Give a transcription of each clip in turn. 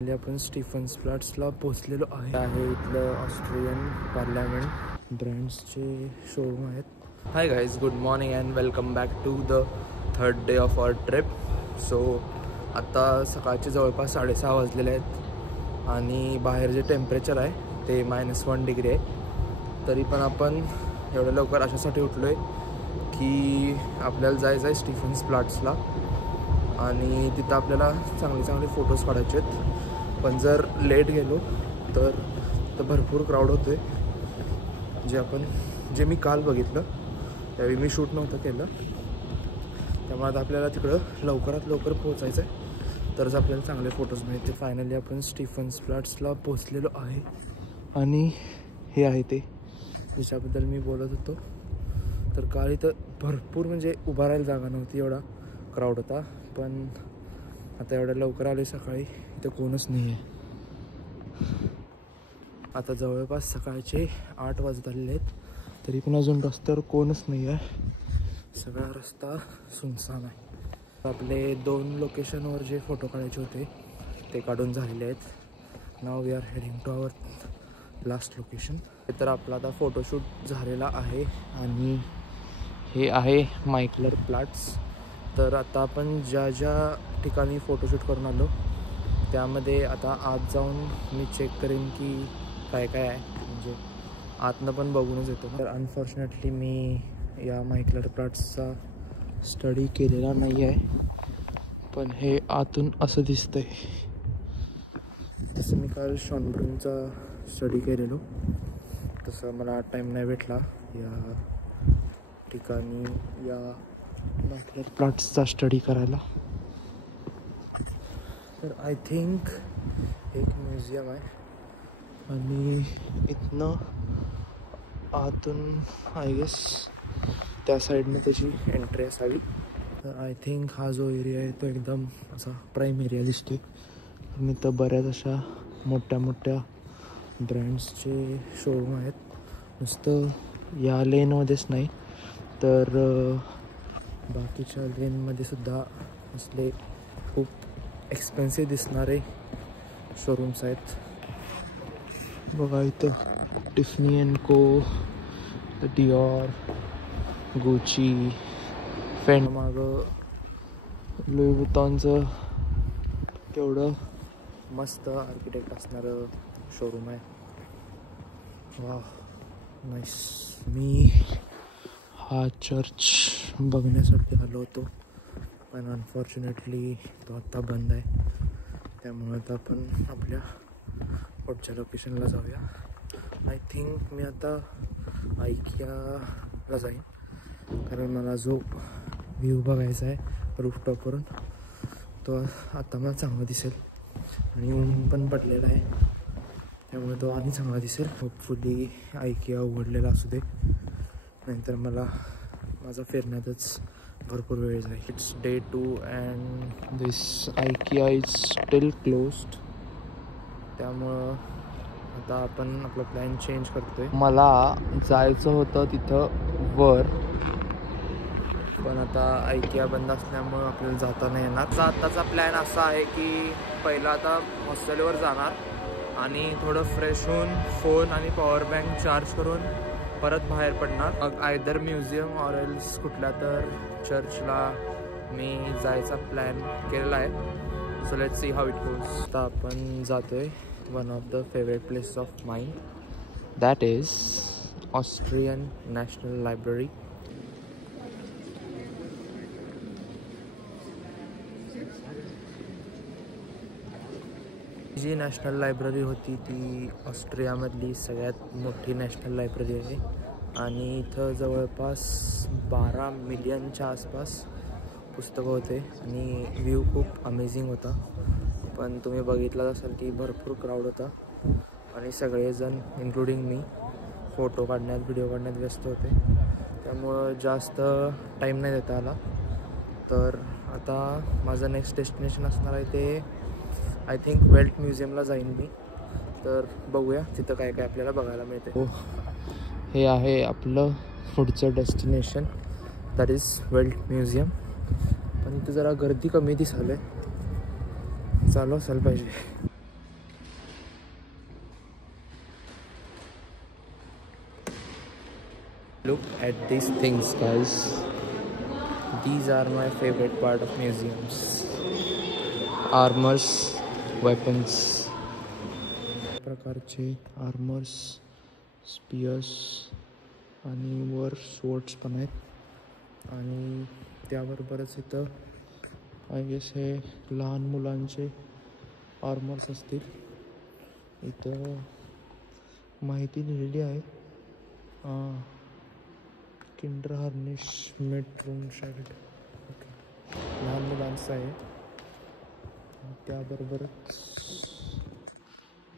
आपण स्टीफन्सप्लाट्सला पोहोचलेलो आहे इथलं ऑस्ट्रियन पार्लमेंट ब्रँड्सचे शोरूम आहेत. Hi guys, good morning and welcome back to the third day of our trip. So आता सकाळचे जवळपास 6:30 वाजलेले आहेत आणि बाहेर जे टेम्परेचर आहे ते -1 डिग्री आहे. तरी पण आपण एवढ्या लवकर अशासाठी उठलो आहे की आपल्याला जायचं आहे स्टीफन्सप्लाट्सला आणि तिथं आपल्याला चांगले चांगले फोटोज काढायचे आहेत. पण जर लेट गेलो तर भरपूर क्राऊड होतो आहे. जे मी काल बघितलं त्यावेळी मी शूट नव्हतं केलं, त्यामुळे आता आपल्याला तिकडं लवकरात लवकर पोहोचायचं आहे तरच आपल्याला चांगले फोटोज मिळतील. फायनली आपण स्टीफन्सप्लाट्सला पोहोचलेलो आहे आणि हे आहे ते ज्याच्याबद्दल मी बोलत होतो. तर काल इथं भरपूर म्हणजे उभा राहायला जागा नव्हती, एवढा क्राऊड होता. पण आता एवढ्या लवकर आले सकाळी, इथं कोणच नाही आहे. आता जवळपास सकाळचे 8 वाजत आलेले आहेत तरी पण अजून रस्त्यावर कोणच नाही आहे. सगळा रस्ता सुनसान आहे. आपले 2 लोकेशनवर जे फोटो काढायचे होते ते काढून झालेले आहेत. Now we are heading to our last location. तर आपला आता फोटोशूट झालेला आहे आणि हे आहे मायक्लर प्लाट्स. तर आता आपण ज्या ज्या ठिकाणी फोटोशूट करून आलो त्यामध्ये आता आत जाऊन मी चेक करेन की काय काय आहे, म्हणजे आतनं पण बघूनच येतो. तर अनफॉर्च्युनेटली मी या मायक्लर प्लाट्सचा स्टडी केलेला नाही आहे, पण हे आतून असं दिसतंय. जसं मी काल शॉनब्रूनचा स्टडी केलेलो तसं मला टाईम नाही भेटला या ठिकाणी या मायक्लर प्लाट्सचा स्टडी करायला. तर आय थिंक एक म्युझियम आहे आणि इथनं आतून आय गेस त्या साईडनं त्याची एंट्री असावी. तर आय थिंक हा जो एरिया आहे तो एकदम असा प्राईम एरिया दिसतोय. आणि इथं बऱ्याच अशा मोठ्या मोठ्या ब्रँड्सचे शोरूम आहेत. नुसतं या लेनमध्येच नाही तर बाकीच्या लेनमध्ये सुद्धा असले खूप एक्सपेन्सिव्ह दिसणारे शोरूम्स आहेत. बघा इथं टिफनी अँड को, डिऑर, गुची, फेंड, मागं लुई वुइटॉनचं केवढं मस्त आर्किटेक्ट असणारं शोरूम आहे. वा नाईस. मी हा चर्च बघण्यासाठी आलो होतो पण अनफॉर्च्युनेटली तो आत्ता बंद आहे. त्यामुळे आता आपण आपल्या पुढच्या लोकेशनला जाऊया. आय थिंक मी आता आयकियाला जाईन कारण मला जो व्ह्यू बघायचा आहे रूफटॉपवरून तो आता मला चांगला दिसेल आणि ऊन पण पडलेला आहे त्यामुळे तो आणि चांगला दिसेल. होपफुली आयकिया उघडलेला असू दे, नाहीतर मला माझा फिरण्यातच भरपूर वेळ जाईल. It's day 2 and this IKEA is still closed. त्यामुळं आता आपण आपला प्लॅन चेंज करतोय. मला जायचं होतं तिथं वर, पण आता आयकिया बंद असल्यामुळं आपल्याला जाता नाही येणार. आत्ताचा प्लॅन असा आहे की पहिला आता हॉस्टेलवर जाणार आणि थोडं फ्रेश होऊन फोन आणि पॉवर बँक चार्ज करून परत बाहेर पडणार. मग आयदर म्युझियम ऑर एल्स कुठल्या तर चर्चला मी जायचा प्लॅन केलेला आहे. So let's see how it goes. आता आपण जातोय one of the favourite place of mine, that is Austrian national library. जी नॅशनल लायब्ररी होती ती ऑस्ट्रियामधली सगळ्यात मोठी नॅशनल लायब्ररी आहे आणि इथं जवळपास 12 मिलियनच्या आसपास पुस्तकं होते आणि व्ह्यू खूप अमेझिंग होता. पण तुम्ही बघितलं असाल की भरपूर क्राऊड होता आणि सगळेजण इन्क्लुडिंग मी फोटो काढण्यात व्हिडिओ काढण्यात व्यस्त होते, त्यामुळं जास्त टाईम नाही देता आला. तर आता माझं नेक्स्ट डेस्टिनेशन असणार आहे ते आय थिंक वेल्ट म्युझियमला जाईन मी. तर बघूया तिथं काय काय आपल्याला बघायला मिळते. हो, हे आहे आपलं पुढचं डेस्टिनेशन, दॅट इज वेल्ट म्युझियम. पण इथं जरा गर्दी कमी दिसायला चालू असायला पाहिजे. Look at these things, guys. These are my favorite part of museums. Armors, weapons. प्रकारचे आर्मर्स, स्पियर्स आणि वर स्वॉर्ड्स पण आहेत. आणि त्याबरोबरच इथं आय गेस हे लहान मुलांचे आर्मर्स असतील. इथं माहिती लिहिलेली आहे. किंडर हार्निश मेट रूम शॅलेट. ओके, लहान मुलांचं आहे. त्याबरोबरच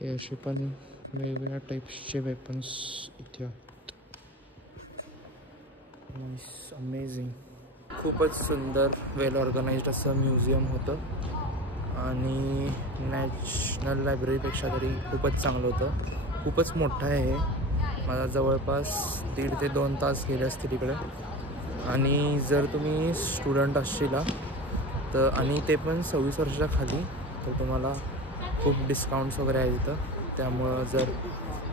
हे असे पण वेगवेगळ्या टाईप्सचे वेपन्स इथे आहेत. Nice, amazing. खूपच सुंदर, वेल ऑर्गनाइज्ड असं म्युझियम होतं आणि नॅशनल लायब्ररीपेक्षा तरी खूपच चांगलं होतं. खूपच मोठं आहे हे. मला जवळपास 1.5 ते 2 तास गेले असतील इकडे. आणि जर तुम्ही स्टुडंट असशील तर, आणि ते पण 26 वर्षाच्या खाली, तर तुम्हाला खूप डिस्काउंट्स वगैरे आहेत इथं. त्यामुळं जर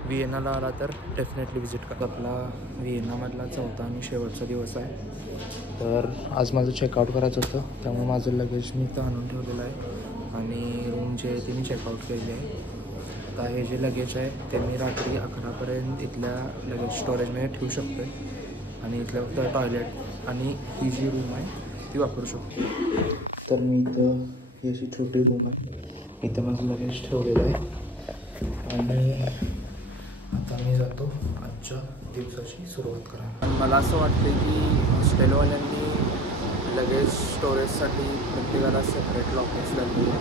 व्हिएनाला आला तर डेफिनेटली विजिट करा. आपला व्हिएनामधला 4था आणि शेवटचा दिवस आहे. तर आज माझं चेकआउट करायचं होतं, त्यामुळे माझं लगेज मी इथं आणून ठेवलेलं आहे आणि रूम जे आहे ती मी चेकआउट केली आहे. आता हे जे लगेज आहे ते मी रात्री 11पर्यंत इथल्या लगेज स्टोरेजमध्ये ठेवू शकतो आहे आणि इथलं फक्त टॉयलेट आणि ही जी रूम आहे ती वापरू शकतो. तर मी इथं ही अशी छोटी रूम आहे, इथं माझं लगेज ठेवलेलं आहे. आणि आता मी जातो आजच्या दिवसाची सुरुवात करायला. मला असं वाटतं की हॉस्टेलवाल्यांनी लगेज स्टोरेजसाठी प्रत्येकाला सेपरेट लॉकर्स लागले.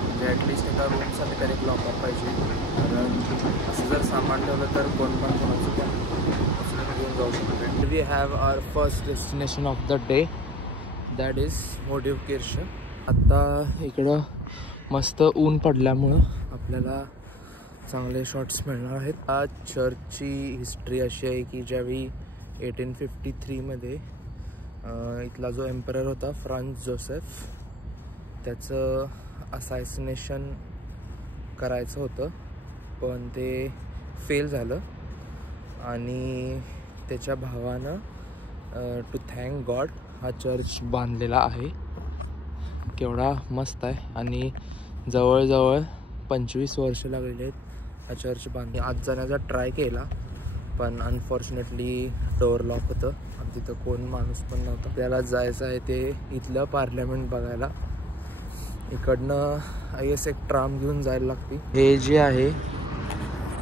म्हणजे ॲटलिस्ट एका रूमसाठी तरी एक लॉकर पाहिजे. कारण असं जर सामान ठेवलं तर कोण पण कोणाचं पण हॉस्टेलमध्ये घेऊन जाऊ शकतो. We have our first destination of the day, that is Votivkirche. आत्ता इकडं मस्त ऊन पडल्यामुळं आपल्याला चांगले शॉट्स मिळणार आहेत. आज चर्चची हिस्ट्री अशी आहे की ज्यावेळी 1853मध्ये इथला जो एम्परर होता फ्रान्स जोसेफ, त्याचं असॅसिनेशन करायचं होतं पण ते फेल झालं. आणि त्याच्या भावानं टू थँक गॉड हा चर्च बांधलेला आहे. केवढा मस्त आहे. आणि जवळजवळ 25 वर्ष लागलेली आहेत हा चर्च बांधणे. आज जाण्याचा ट्राय केला पण अनफॉर्च्युनेटली डोअर लॉक होतं आणि तिथं कोण माणूस पण नव्हता. त्याला जायचं आहे ते इथलं पार्लमेंट बघायला. इकडनं आय गेस एक ट्राम घेऊन जायला लागते. हे जे आहे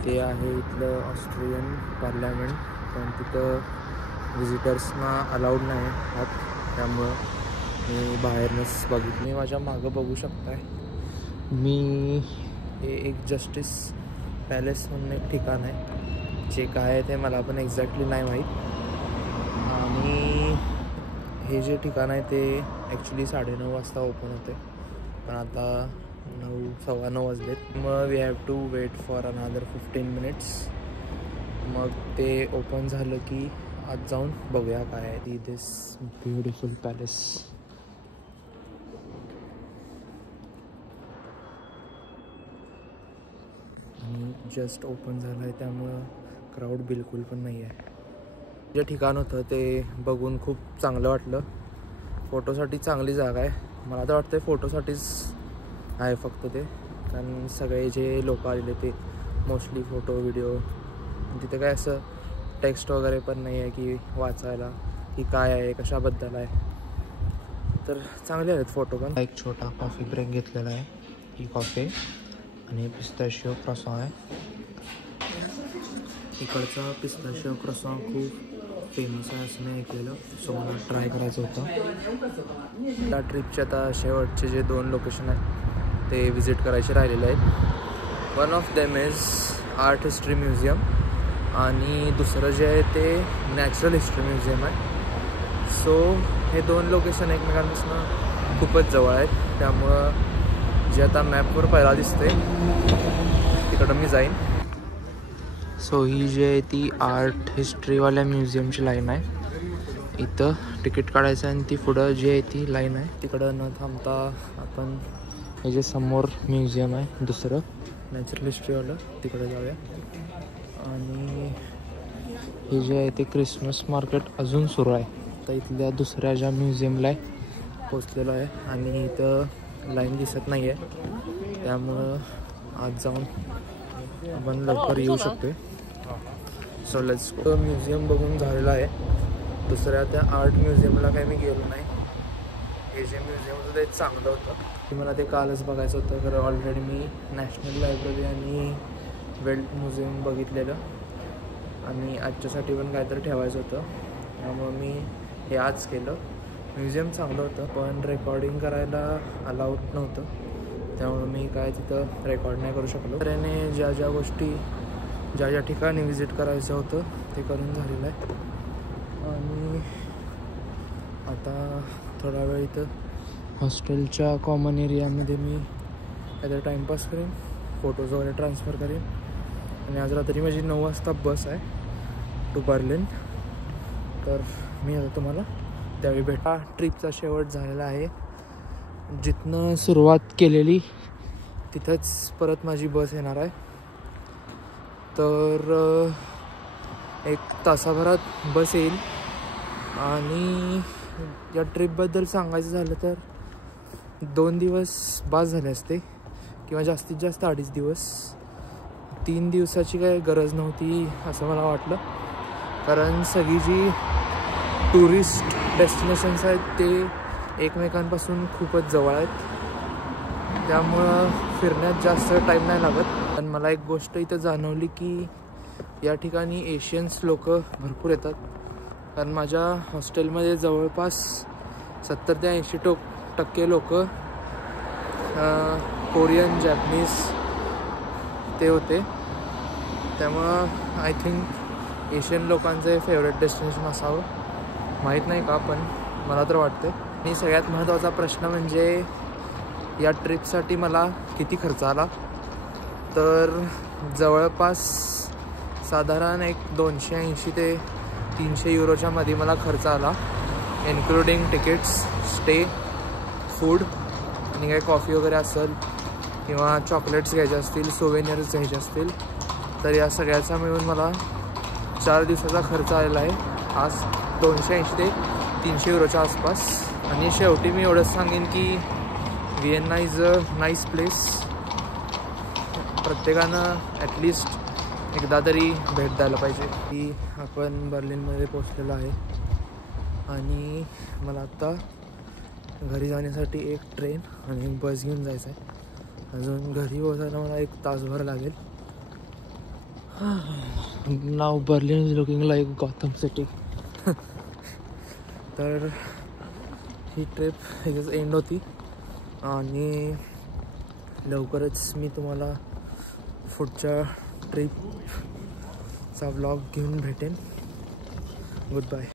ते आहे इथलं ऑस्ट्रियन पार्लमेंट, पण तिथं विजिटर्सना अलाउड नाही आत, त्यामुळं मी बाहेरनंच बघितलं. मी माझ्या मागं बघू शकताय, मी हे एक जस्टिस पॅलेस म्हणून एक ठिकाण आहे. जे काय आहे ते मला पण एक्झॅक्टली नाही माहीत. आणि हे जे ठिकाण आहे ते ॲक्च्युली 9:30 वाजता ओपन होते, पण आता 9, 9:15 वाजलेत. मग we have to wait for another 15 minutes. मग ते ओपन झालं की आज जाऊन बघूया काय आहे. दिस ब्युटिफुल पॅलेस. आणि जस्ट ओपन झालं आहे त्यामुळं क्राऊड बिलकुल पण नाही आहे. जे ठिकाण होतं ते बघून खूप चांगलं वाटलं. फोटोसाठी चांगली जागा आहे. मला तर वाटतं फोटोसाठीच आहे फक्त ते, कारण सगळे जे लोक आलेले ते मोस्टली फोटो व्हिडिओ. तिथे काय असं टेक्स्ट वगैरे पण नाही आहे की वाचायला की काय आहे कशाबद्दल आहे. तर चांगले आहेत फोटो पण. एक छोटा कॉफी ब्रेक घेतलेला आहे. ही कॉफी आणि पिस्ताशिओ क्रॉसॉ आहे. इकडचा पिस्ताशिओ क्रॉसॉ खूप फेमस आहे असं मी ऐकलेलं, सो मला ट्राय करायचं होतं. त्या ट्रिपचे आता शेवटचे जे 2 लोकेशन आहेत ते विजिट करायचे राहिलेले आहेत. One of them is art history museum आणि दुसरं जे आहे ते नॅचरल हिस्ट्री म्युझियम आहे. सो हे 2 लोकेशन एकमेकांपासून खूपच जवळ आहेत, त्यामुळं जे आता मॅपवर पहिला दिसते तिकडं मी जाईन. सो ही जी आहे ती आर्ट हिस्ट्रीवाल्या म्युझियमची लाईन आहे. इथं तिकीट काढायचं आणि ती पुढं जी आहे ती लाईन आहे. तिकडं न थांबता आपण हे जे समोर म्युझियम आहे दुसरं नॅचरल हिस्ट्रीवालं तिकडं जाऊया. आणि हे जे आहे ते क्रिसमस मार्केट अजून सुरू आहे. तर इथल्या दुसऱ्या ज्या म्युझियमला पोचलेलो आहे आणि इथं लाईन दिसत नाही आहे, त्यामुळं आज जाऊन आपण लवकर येऊ शकतो. So let's go. म्युझियम बघून झालेला आहे. दुसऱ्या त्या आर्ट म्युझियमला काही मी गेलो नाही. हे जे म्युझियम होतं ते चांगलं होतं, मला ते कालच बघायचं होतं, कारण ऑलरेडी मी नॅशनल लायब्ररी आणि वेल्थ म्युझियम बघितलेलं आणि आजच्यासाठी पण काहीतरी ठेवायचं होतं, त्यामुळं मी हे आज केलं. म्युझियम चांगलं होतं पण रेकॉर्डिंग करायला अलाउड नव्हतं, त्यामुळं मी काय तिथं रेकॉर्ड नाही करू शकलो. त्याने ज्या ज्या गोष्टी ज्या ज्या ठिकाणी विजिट करायचं होतं ते करून झालेलं आहे. आणि आता थोडा वेळ इथं हॉस्टेलच्या कॉमन एरियामध्ये मी काहीतरी टाईमपास करेन, फोटोज वगैरे ट्रान्सफर करेन. आणि आज रात्री माझी 9 वाजता बस आहे टू बर्लिन, तर मी आता तुम्हाला त्यावेळी भेटा. ट्रिपचा शेवट झालेला आहे. जिथनं सुरुवात केलेली तिथंच परत माझी बस येणार आहे. तर 1 तासाभरात बस येईल. आणि या ट्रिपबद्दल सांगायचं झालं तर 2 दिवस बास झाले असते किंवा जास्तीत जास्त 2.5 दिवस. 3 दिवसाची काही गरज नव्हती असं मला वाटलं, कारण सगळी जी टुरिस्ट डेस्टिनेशन्स आहेत ते एकमेकांपासून खूपच जवळ आहेत, त्यामुळं फिरण्यात जास्त टाईम नाही लागत. पण मला एक गोष्ट इथं जाणवली की या ठिकाणी एशियन्स लोक भरपूर येतात, कारण माझ्या हॉस्टेलमध्ये जवळपास 70 ते 80% लोक कोरियन जॅपनीज ते होते. त्यामुळं आय थिंक एशियन लोकांचं हे फेवरेट डेस्टिनेशन असावं, माहीत नाही का, पण मला तर वाटतं. आणि सगळ्यात महत्त्वाचा प्रश्न म्हणजे या ट्रिपसाठी मला किती खर्च आला. तर जवळपास साधारण एक 280 ते 300 युरोच्या मध्ये मला खर्च आला, इन्क्लुडिंग तिकीट्स, स्टे, फूड आणि काही कॉफी वगैरे असेल किंवा चॉकलेट्स घ्यायचे असतील, सोवेनियर्स घ्यायचे असतील, तर या सगळ्याचा मिळून मला 4 दिवसाचा खर्च आलेला आहे आज 280 ते 300 युरोच्या आसपास. आणि शेवटी मी एवढंच सांगेन की Vienna is a nice place. प्रत्येकानं ॲटलिस्ट एकदा तरी भेट द्यायला पाहिजे. की आपण बर्लिनमध्ये पोचलेलो आहे आणि मला आत्ता घरी जाण्यासाठी एक ट्रेन आणि एक बस घेऊन जायचं आहे. अजून घरी पोचायला मला 1 तासभर लागेल. Now Berlin is looking like Gotham city. तर ही ट्रिप इथेच एंड होती आणि लवकरच मी तुम्हाला पुढच्या ट्रिपचा व्लॉग घेऊन भेटेन. Good bye.